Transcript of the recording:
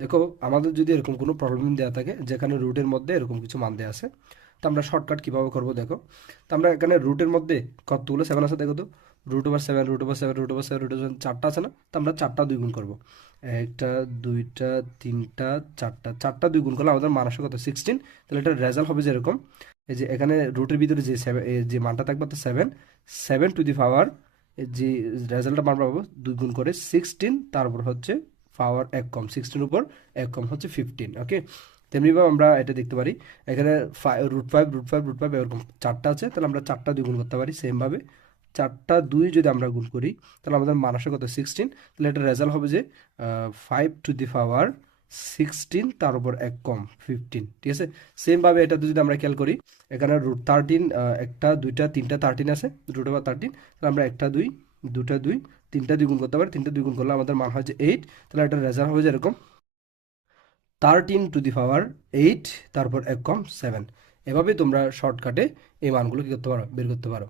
দেখো আমাদের যদি এরকম কোনো প্রবলেম দেওয়া থাকে যেখানে রুটের মধ্যে এরকম কিছু মান দেওয়া আছে, তো আমরা শর্টকাট কীভাবে করবো দেখো। তো আমরা এখানে রুটের মধ্যে কতগুলো সেভেন আছে দেখো তো, √7 √7 √7 √7 চারটা আছে না, তো আমরা চারটা দুই গুণ করবো। একটা, দুইটা, তিনটা, চারটা, চারটা দুই গুণ করলে আমাদের মান আসে কত, 16। তাহলে এটার রেজাল্ট হবে যেরকম, এই যে এখানে রুটের ভিতরে যে সেভেন, যে মানটা থাকবে তো সেভেন, 7 টু দি পাওয়ার, যে রেজাল্টটা মান পাবো দুই গুণ করে 16, তারপর হচ্ছে পাওয়ার এক কম, 16 উপর এক কম হচ্ছে 15। ওকে, তেমনিভাবে আমরা এটা দেখতে পারি, এখানে √5 √5 √5 এরকম চারটা আছে, তাহলে আমরা চারটা দুই গুণ করতে পারি সেমভাবে। চারটা দুই যদি আমরা গুণ করি তাহলে আমাদের মান আসে কত, 16। তাহলে এটা রেজাল্ট হবে যে 5 টু দি পাওয়ার 16, তার উপর এক কম 15। ঠিক আছে, সেমভাবে এটা যদি আমরা খেয়াল করি, এখানে √13, একটা, দুইটা, তিনটা 13 আছে, √13। তাহলে আমরা একটা দুই, দুটা দুই, তিনটা দুই গুণ করতে পারি, তিনটা দুই গুণ করলে আমাদের মান হয় যে 8। তাহলে এটার রেজাল্ট হবে যে এরকম, 13 টু দি পাওয়ার 8, তারপর এক কম 7। এভাবেই তোমরা শর্টকাটে এই মানগুলো কী করতে পারো, বের করতে পারো।